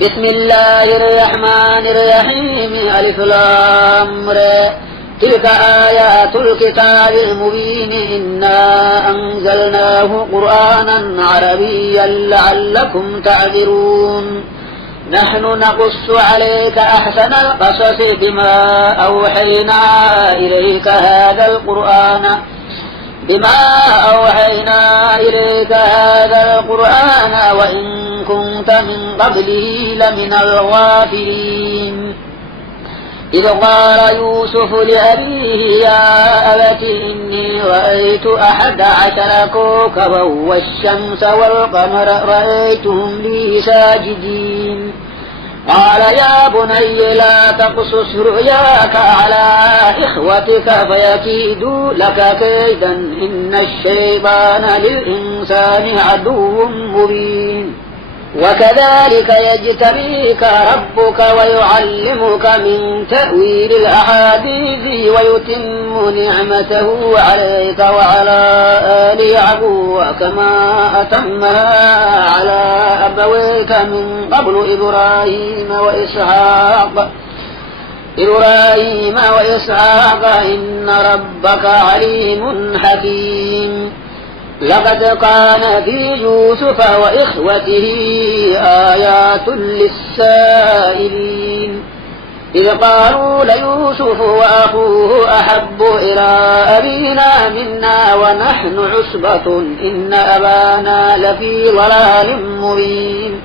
بسم الله الرحمن الرحيم ألف لام ر تلك آيات الكتاب المبين إنا أنزلناه قرآنا عربيا لعلكم تعقلون نحن نقص عليك أحسن القصص بما أوحينا إليك هذا القرآن وإن كنت من قبله لمن الغافلين إذ قال يوسف لأبيه يا أبت إني رأيت 11 كوكبا والشمس والقمر رأيتهم لي ساجدين قال يا بني لا تقصص رؤياك على إخوتك فيكيدوا لك كيدا إن الشيطان للإنسان عدو مبين وكذلك يجتبيك ربك ويعلمك من تأويل الأحاديث ويتم نعمته عليك وعلى آل يعقوب كما أتمها على أبويك من قبل إبراهيم وإسحاق إن ربك عليم حكيم لقد كان في يوسف وإخوته آيات للسائلين إذ قالوا ليوسف وأخوه أحب إلى أبينا منا ونحن عصبة إن أبانا لفي ضلال مبين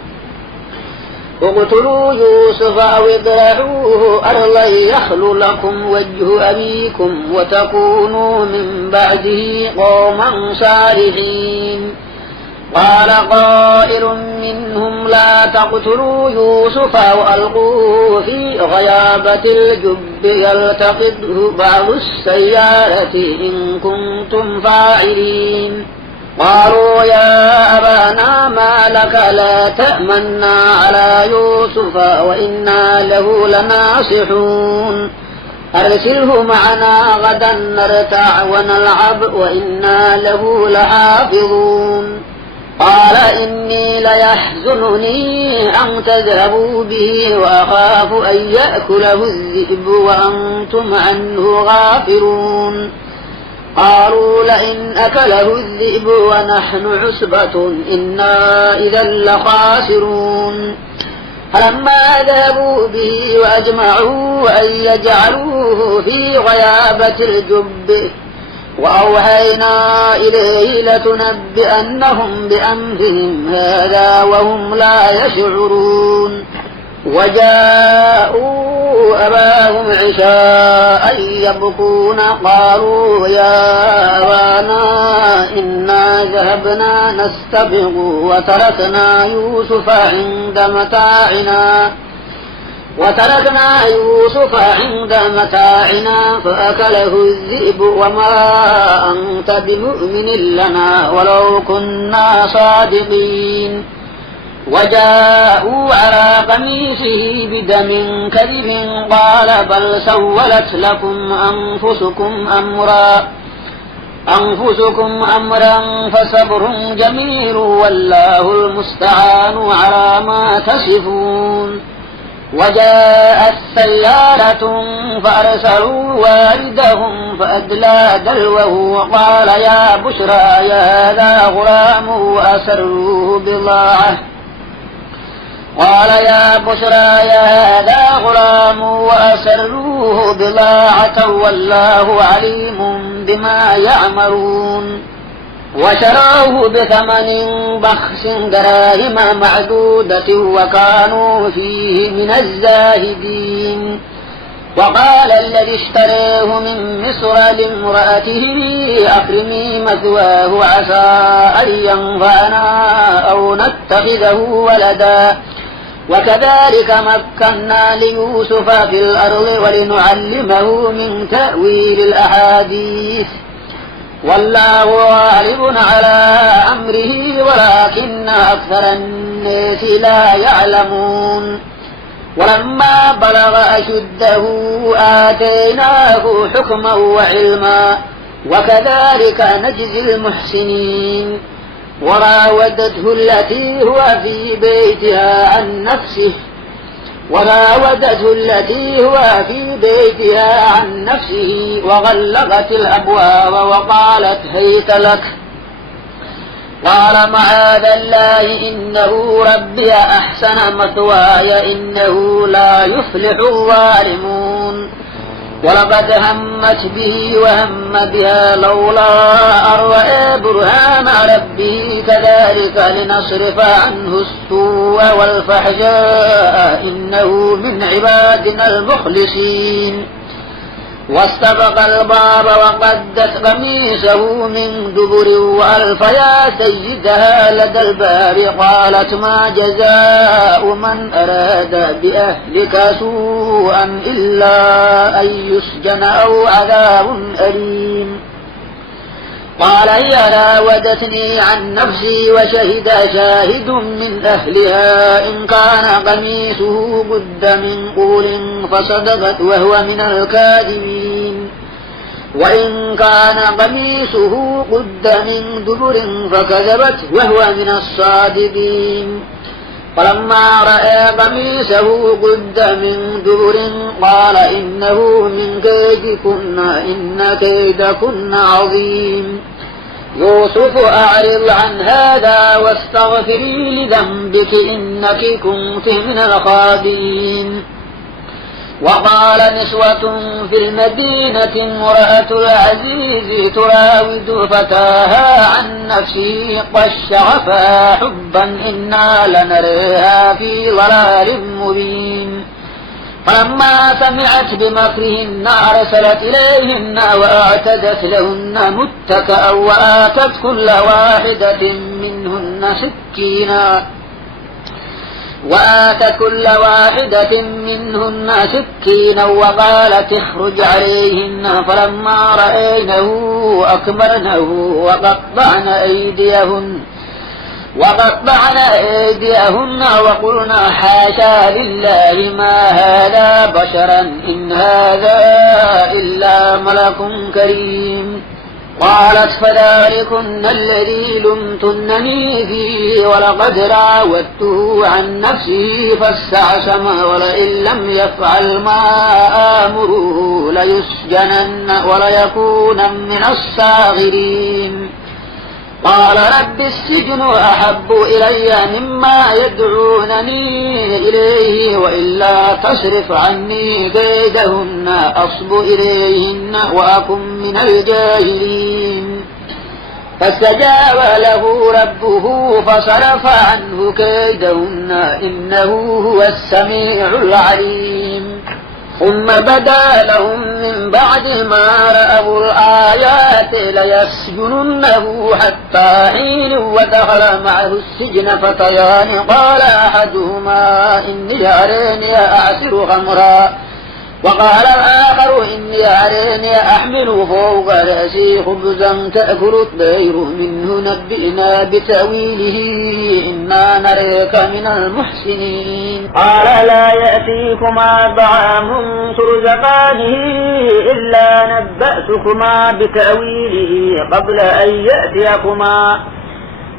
اقتلوا يوسف أو اطرحوه أرضا يخل لكم وجه أبيكم وتكونوا من بعده قوما صالحين قال قائل منهم لا تقتلوا يوسف وألقوه في غيابة الجب يلتقطه بعض السيارة إن كنتم فاعلين قالوا يا أبانا ما لك لا تأمنا على يوسف وإنا له لناصحون أرسله معنا غدا نرتع ونلعب وإنا له لحافظون قال إني ليحزنني أن تذهبوا به وأخاف أن يأكله الذئب وأنتم عنه غافلون قالوا لئن أكله الذئب ونحن عصبة إنا إذا لخاسرون فلما ذهبوا به وأجمعوا أن يجعلوه في غيابة الجب وأوحينا إليه لتنبئنهم بأمرهم هذا وهم لا يشعرون وجاءوا أباهم عشاء يبكون قالوا يا أبانا إنا ذهبنا نستبق وتركنا يوسف عند متاعنا فأكله الذئب وما أنت بمؤمن لنا ولو كنا صادقين وجاءوا على قميصه بدم كذب قال بل سولت لكم أنفسكم أمرا فصبر جميل والله المستعان على ما تصفون وجاءت سيارة فأرسلوا واردهم فأدلى دلوه وقال يا بشرى يا هذا غلام وأسروه بضاعة والله عليم بما يعملون وشروه بثمن بخس دراهم معدودة وكانوا فيه من الزاهدين وقال الذي اشتريه من مصر لامرأته أكرمي مثواه عسى أن ينفعنا أو نتخذه ولدا وكذلك مكنا ليوسف في الأرض ولنعلمه من تأويل الأحاديث والله غالب على أمره ولكن أكثر الناس لا يعلمون ولما بلغ أشده آتيناه حكما وعلما وكذلك نجزي المحسنين وراودته التي هو في بيتها عن نفسه وغلقت الأبواب وقالت هيت لك. قال معاذ الله إنه ربي أحسن مثواي إنه لا يفلح الظالمون. ولقد همت به وهم بها لولا أن رأى برهان ربه كذلك لنصرف عنه السوء والفحشاء إنه من عبادنا المخلصين. واستبق الباب وقدت قميصه من دبر وألف يا سيدها لدى الباب. قالت ما جزاء من أراد بأهلك سوءا إلا أن يسجن أو عذاب أليم. قال هي راودتني عن نفسي وشهد شاهد من أهلها إن كان قميصه قد من قبل فصدقت وهو من الكاذبين وإن كان قميصه قد من دبر فكذبت وهو من الصادقين. فلما رأى قميصه قد من دبر قال إنه من كيدكن إن كيدكن عظيم. يوسف أعرض عن هذا واستغفري لذنبك إنك كنت من الخاطئين. وقال نسوة في المدينة امرأة العزيز تراود فتاها عن نفسه قد شغفها حبا إنا لنريها في ضلال مبين. فلما سمعت بمكرهن أرسلت إليهن وأعتدت لهن متكأ وآتت كل واحدة منهن سكينا وقالت اخرج عليهن. فلما رأينه أكبرنه وقطعن أيديهن وقلنا حاشا لله ما هذا بشرا إن هذا إلا ملك كريم. قالت فذلكن الذي لمتنني فيه ولقد راودته عن نفسه فاستعصم ولئن لم يفعل ما آمره ليسجنن وليكون من الصاغرين. قال رب السجن أحب إلي مما يدعونني إليه وإلا تصرف عني كيدهن أصب إليهن وأكن من الجاهلين. فاستجاب له ربه فصرف عنه كيدهن إنه هو السميع العليم. ثم بدا لهم من بعد ما رأوا الآيات ليسجننه حتى حين. ودخل معه السجن فتيان قال أحدهما إني أراني أعصر خمرا وقال الآخر إني أراني أحمل فوق رأسي خبزا تأكل الطير منه نبئنا بتأويله إنا نريك من المحسنين. قال لا يأتيكما طعام ترزقانه إلا نبأتكما بتأويله قبل أن يأتيكما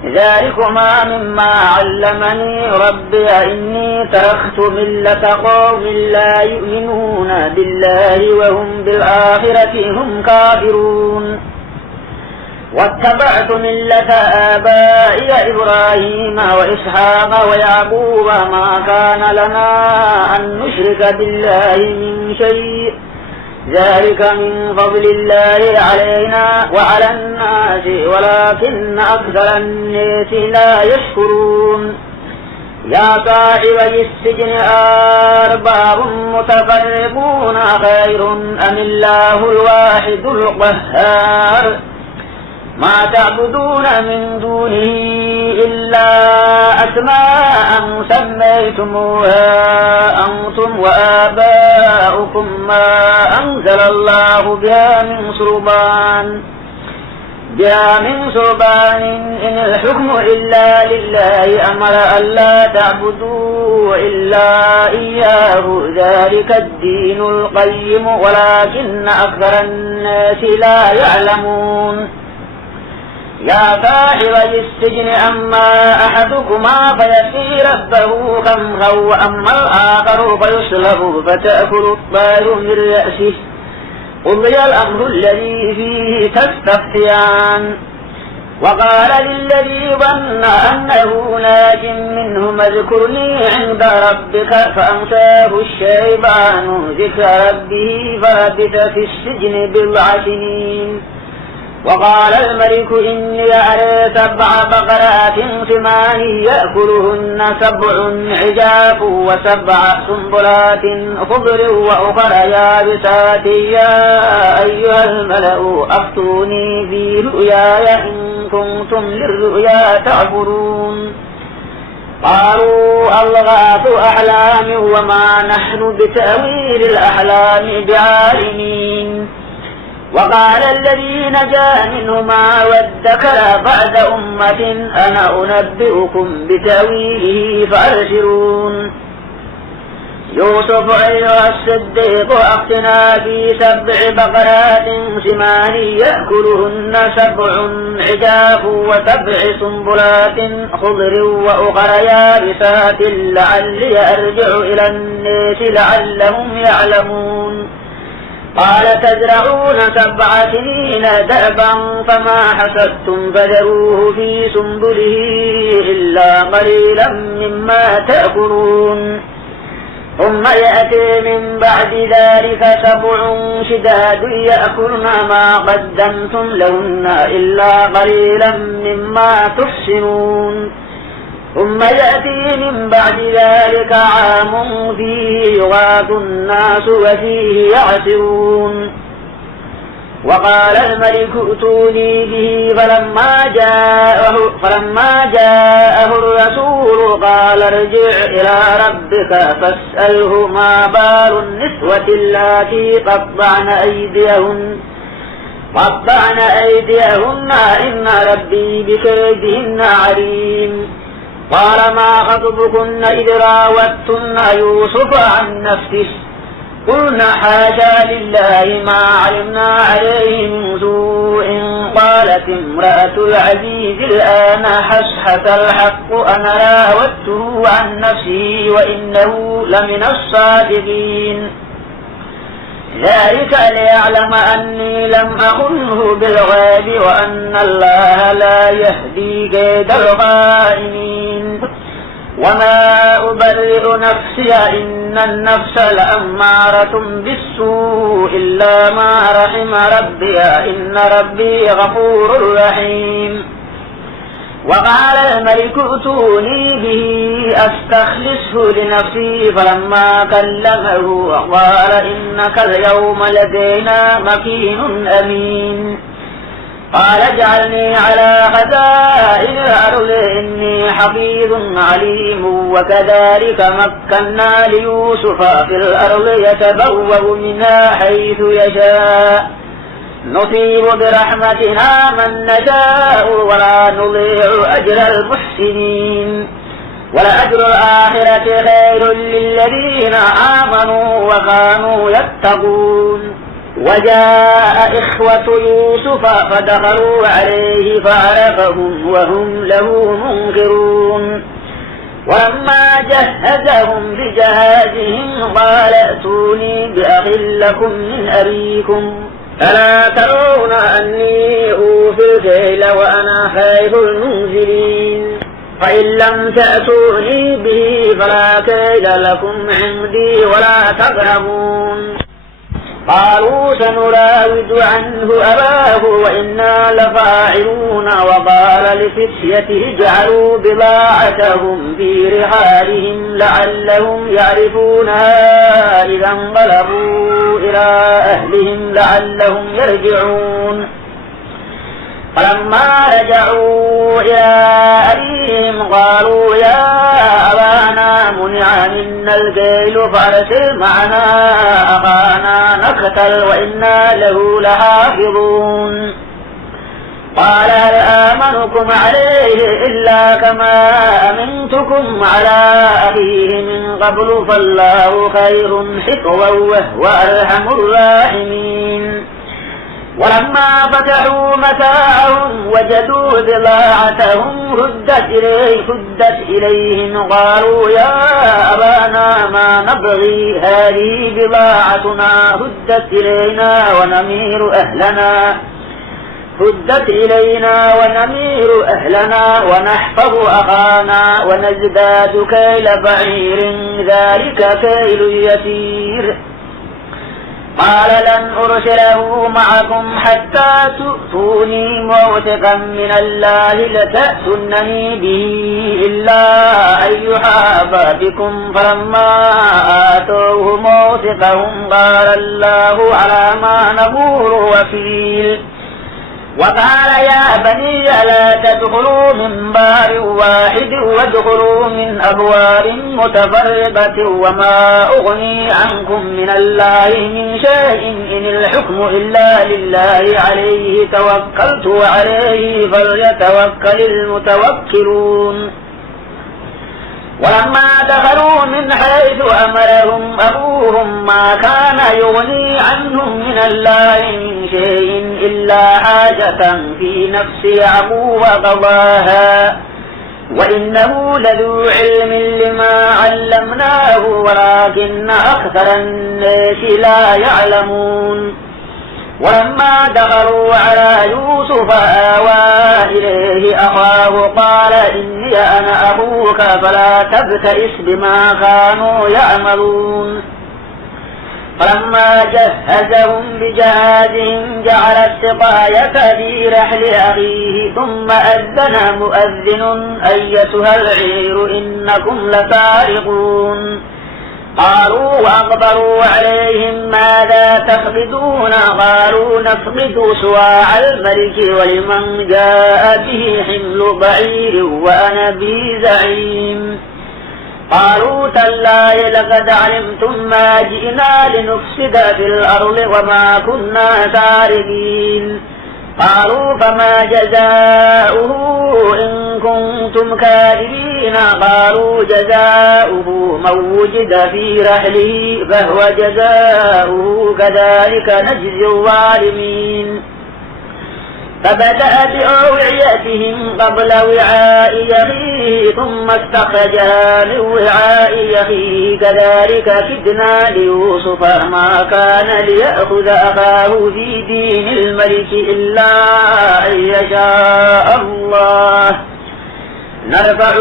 ذلكما مما علمني ربي إني تركت ملة قوم لا يؤمنون بالله وهم بالآخرة هم كافرون. واتبعت ملة آبائي إبراهيم وإسحاق ويعقوب ما كان لنا أن نشرك بالله من شيء ذلك من فضل الله علينا وعلى الناس ولكن أكثر الناس لا يشكرون. يا صاحبي السجن أرباب متفرقون خير أم الله الواحد القهار. ما تعبدون من دونه إلا أسماء سميتموها أنتم وآباؤكم ما أنزل الله بها من سلطان إن الحكم إلا لله أمر ألا تعبدوا إلا إياه ذلك الدين القيم ولكن أكثر الناس لا يعلمون. يا صاحبي السجن أما أحدكما فيسقي ربه خمرا وأما الآخر فيصلب فتأكل الطير من رأسه قضي الأمر الذي فيه تستفتيان. وقال للذي ظن أنه ناج منهما اذكرني عند ربك فأنساه الشيطان ذكر ربه فلبث في السجن بضع سنين. وقال الملك إني أرى 7 بقرات سمان يأكلهن 7 عجاف و7 سنبلات خضر وأخر يابسات يا أيها الملأ أفتوني في رؤياي إن كنتم للرؤيا تعبرون. قالوا أضغاث أحلام وما نحن بتأويل الأحلام بعالمين. وقال الذي نجا منهما وادكر بعد أمة أنا أنبئكم بتأويله فأبشرون. يوسف أيها الصديق أفتنا في 7 بقرات سمان يأكلهن 7 عجاف و7 سنبلات خضر وأخر يابسات لعلي أرجع إلى الناس لعلهم يعلمون. قال تزرعون 7 سنين دأبا فما حصدتم فذروه في سنبله إلا قليلا مما تأكلون. ثم يأتي من بعد ذلك 7 شداد يأكلن ما قدمتم لهن إلا قليلا مما تحسنون. ثم يأتي من بعد ذلك عام فيه يغاث الناس وفيه يعصرون. وقال الملك ائتوني به فلما جاءه الرسول قال ارجع إلى ربك فاسأله ما بال النسوة اللاتي قطعن أيديهن إن ربي بكيدهن عليم. قال ما خطبكن إذ راوتن يوسف عن نفسه قلنا حاشا لله ما علمنا عليه من سوء. قالت امرأة العزيز الآن حسحس الحق أنا راودته عن نفسه وإنه لمن الصادقين. ذلك ليعلم أني لم أخنه بالغيب وأن الله لا يهدي كيد الخائنين. وما أبرئ نفسي إن النفس لأمارة بالسوء إلا ما رحم ربي إن ربي غفور رحيم. وقال الملك ائتوني به أستخلصه لنفسي فلما كلمه قال إنك اليوم لدينا مكين أمين. قال اجعلني على خزائن الأرض إني حفيظ عليم. وكذلك مكنا ليوسف في الأرض يتبوأ منها حيث يشاء نصيب برحمتنا من نشاء ولا نضيع أجر المحسنين. ولأجر الآخرة خير للذين آمنوا وكانوا يتقون. وجاء إخوة يوسف فدخلوا عليه فعرفهم وهم له منكرون. ولما جهزهم بجهازهم قال ائتوني بأخ لكم من أبيكم ألا ترون أني أوفي الكيل وأنا خير المنزلين. فإن لم تأتوني به فلا كيل لكم عندي ولا تقربون. قالوا سنراود عنه أباه وإنا لفاعلون. وقال لفتيته اجعلوا بضاعتهم في رحالهم لعلهم يعرفونها إذا انقلبوا إلى أهلهم لعلهم يرجعون. فلما رجعوا إلى أبيهم قالوا يا أبانا منع منا الكيل فأرسل معنا أخانا نقتل وإنا له لحافظون. قال هل آمنكم عليه إلا كما أمنتكم على أخيه من قبل فالله خير حفظا وهو أرحم الراحمين. ولما فتحوا متاعهم وجدوا بضاعتهم ردت إليهم قالوا يا أبانا ما نبغي هذه بضاعتنا ردت إلينا ونمير أهلنا ونحفظ أخانا ونزداد كيل بعير ذلك كيل يسير. قال لن أرسله معكم حتى تؤتوني موثقا من الله لتأتونني به إلا أن يحاط بكم. فلما آتوه موثقهم قال الله على ما نقول وكيل. وقال يا بني لا تدخلوا من باب واحد وادخلوا من أبواب متفرقة وما أغني عنكم من الله من شيء إن الحكم إلا لله عليه توكلت وعليه فليتوكل المتوكلون. ولما دخلوا من حيث أمرهم أبوهم ما كان يغني عنهم من الله من شيء إلا حاجة في نفس يعقوب قضاها وإنه لذو علم لما علمناه ولكن أكثر الناس لا يعلمون. ولما دخلوا على يوسف آوى إليه أخاه قال إني أنا أخوك فلا تبتئس بما كانوا يعملون. فلما جهزهم بجهازهم جعل السقاية في رحل أخيه ثم أذن مؤذن أيتها العير إنكم لسارقون. قالوا وأقبلوا عليهم ماذا تفقدون؟ قالوا نفقد صواع الملك ولمن جاء به حمل بعير وأنا به زعيم. قالوا تالله لقد علمتم ما جئنا لنفسد في الأرض وما كنا سارقين. قالوا فما جزاؤه إن كنتم كاذبين؟ قالوا جزاؤه من وجد في رحله فهو جزاؤه كذلك نجزي الظالمين. فبدأ بأوعيتهم قبل وعاء يخيه ثم استخرجها من وعاء يخيه كذلك كدنا ليوسف ما كان ليأخذ أخاه في دين الملك إلا أن يشاء الله نرفع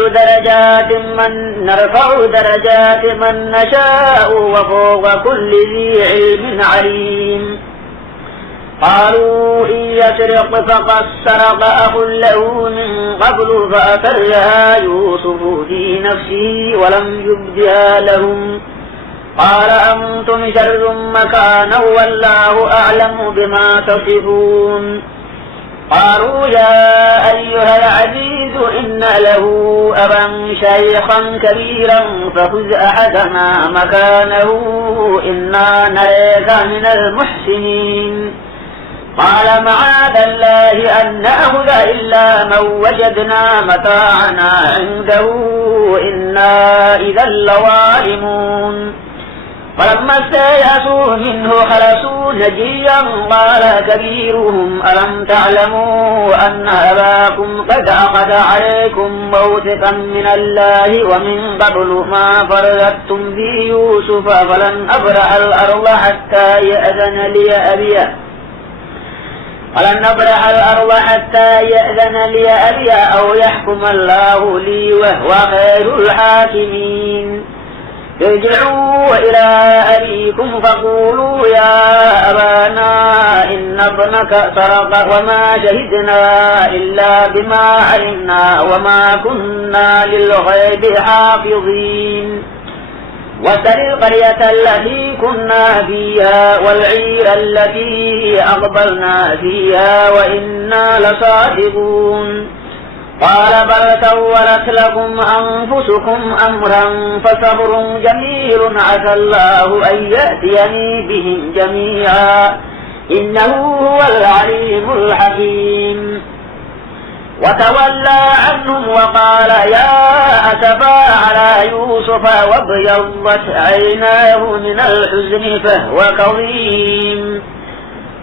درجات من نشاء وفوق كل ذي علم عليم. قالوا إن يسرق فقد سرق أخ له من قبل فأسرها يوسف في نفسه ولم يبدها لهم. قال أنتم شر مكانا والله أعلم بما تصفون. قالوا يا أيها العزيز إن له أبا شيخا كبيرا فخذ أحدنا مكانه إنا نريك من المحسنين. قال معاذ الله أن نأخذ إلا من وجدنا متاعنا عنده إنا إذا لظالمون. فلما استيأسوا منه خلصوا نجيا قال كبيرهم ألم تعلموا أن أباكم قد أخذ عليكم موثقا من الله ومن قبل ما فرطتم في يوسف فلن أبرح الأرض حتى يأذن لي أبي أو يحكم الله لي وهو خير الحاكمين. ارجعوا إلى أبيكم فقولوا يا أبانا إن ابنك سرق وما شهدنا إلا بما علمنا وما كنا للغيب حافظين. واسأل القرية التي كنا فيها والعير التي أقبلنا فيها وإنا لصادقون. قال بل سولت لكم أنفسكم أمرا فصبر جميل عسى الله أن يأتيني بهم جميعا إنه هو العليم الحكيم. وتولى عنهم وقال يا أسفا على يوسف وابيضت عيناه من الحزن فهو كظيم.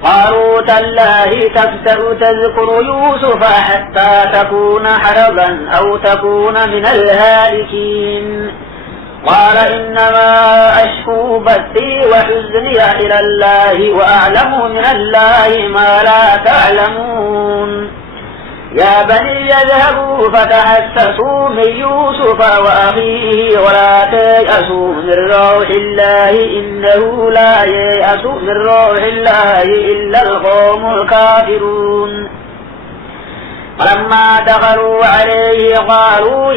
قالوا تالله تفتأ تذكر يوسف حتى تكون حربا أو تكون من الهالكين قال إنما أشكو بثي وحزني إلى الله وأعلم من الله ما لا تعلمون يا بني اذهبوا فتحسسوا من يوسف وأخيه ولا تيأسوا من روح الله إنه لا ييأس من روح الله إلا القوم الكافرون فلما دخلوا عليه قالوا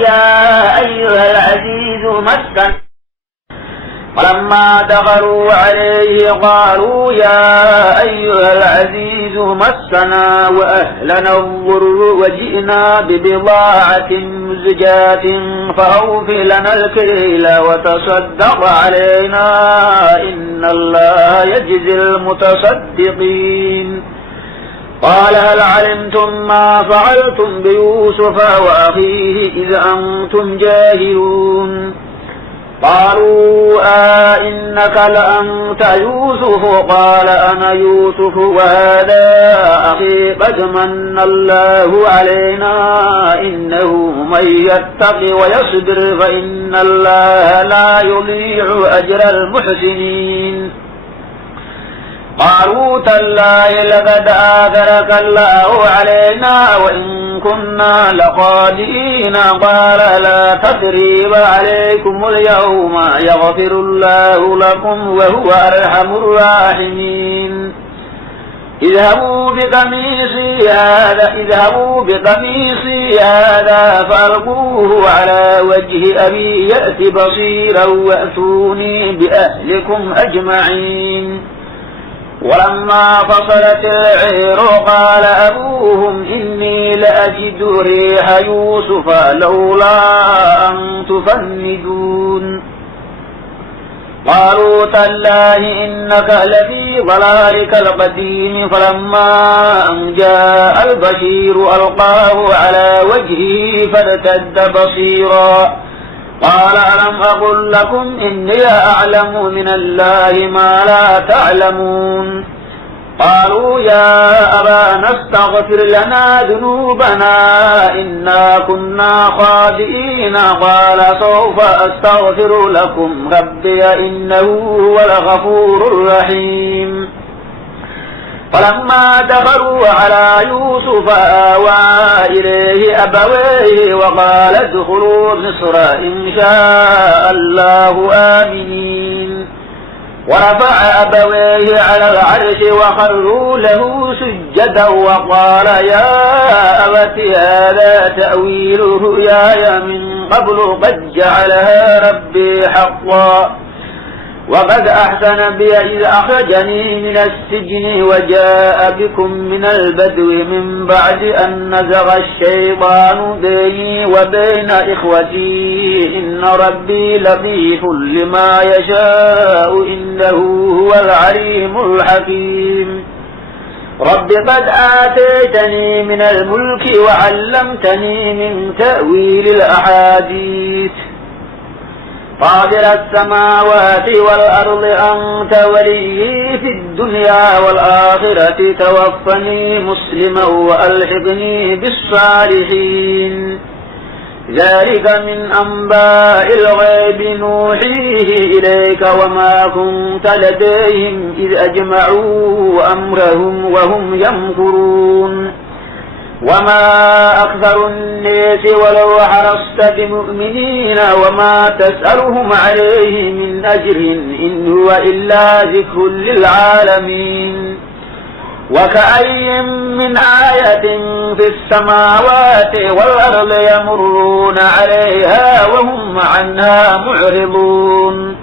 يا أيها العزيز مسنا وأهلنا الضر وجئنا ببضاعة مزجاة فأوف لنا الكيل وتصدق علينا إن الله يجزي المتصدقين قال هل علمتم ما فعلتم بيوسف وأخيه إذ أنتم جاهلون قالوا إنك لأنت يوسف قال أنا يوسف وهذا أخي قد من الله علينا إنه من يتق ويصبر فإن الله لا يضيع أجر المحسنين قالوا تالله لقد آثرك الله علينا وإن كنا لخادئين قال لا تثريب عليكم اليوم يغفر الله لكم وهو أرحم الراحمين اذهبوا بقميصي هذا فألقوه على وجه أبي يأت بصيرا وأتوني بأهلكم أجمعين ولما فصلت العير قال أبوهم إني لأجد ريح يوسف لولا أن تفندون قالوا تالله إنك لفي ضلالك القديم فلما أن جاء البشير ألقاه على وجهه فارتد بصيرا قال ألم أقل لكم إني أعلم من الله ما لا تعلمون قالوا يا أبانا استغفر لنا ذنوبنا إنا كنا خاطئين قال سوف أستغفر لكم ربي إنه هو الغفور الرحيم فلما دخلوا على يوسف آوى إليه أبويه وقال ادخلوا مصر إن شاء الله آمنين ورفع أبويه على العرش وخروا له سجدا وقال يا أبت هذا تأويل رؤياي من قبل قد جعلها ربي حقا وقد أحسن بي إذ أخرجني من السجن وجاء بكم من البدو من بعد أن نزغ الشيطان بيني وبين إخوتي إن ربي لطيف لما يشاء إنه هو العليم الحكيم رب قد آتيتني من الملك وعلمتني من تأويل الأحاديث فاطر السماوات والأرض أنت وليي في الدنيا والآخرة توفني مسلما وألحقني بالصالحين ذلك من أنباء الغيب نوحيه إليك وما كنت لديهم إذ أجمعوا أمرهم وهم يمكرون وما أكثر الناس ولو حرصت بمؤمنين وما تسألهم عليه من أجر إن هو إلا ذكر للعالمين وكأي من آية في السماوات والأرض يمرون عليها وهم عنها معرضون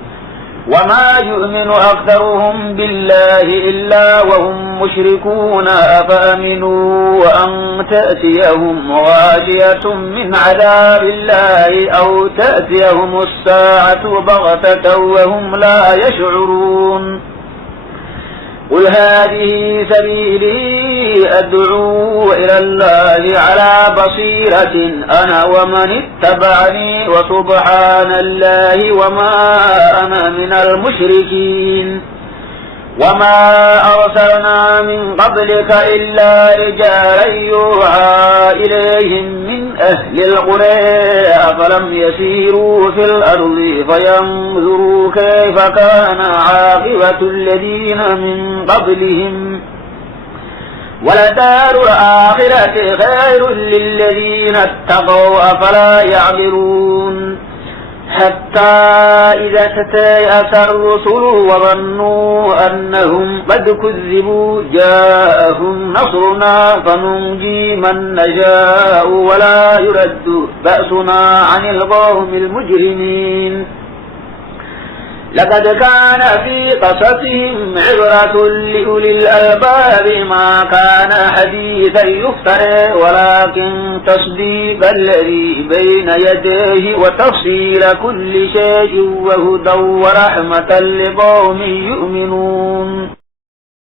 وما يؤمن أكثرهم بالله إلا وهم مشركون أفأمنوا وأن تأتيهم غاشية من عذاب الله أو تأتيهم الساعة بغتة وهم لا يشعرون قل هذه سبيلي أدعو إلى الله على بصيرة أنا ومن اتبعني وسبحان الله وما أنا من المشركين وما أرسلنا من قبلك إلا رجالا يوحى إليهم من أهل القرى أفلم يسيروا في الأرض فينظروا كيف كان عاقبة الذين من قبلهم ولدار الآخرة خير للذين اتقوا أفلا يعقلون حتى إذا استيأس الرسل وظنوا أنهم قد كذبوا جاءهم نصرنا فننجي من نشاء ولا يرد بأسنا عن القوم المجرمين لقد كان في قصصهم عبرة لأولي الألباب ما كان حديثا يفترى ولكن تصديق الذي بين يديه وتفصيل كل شيء وهدى ورحمة لقوم يؤمنون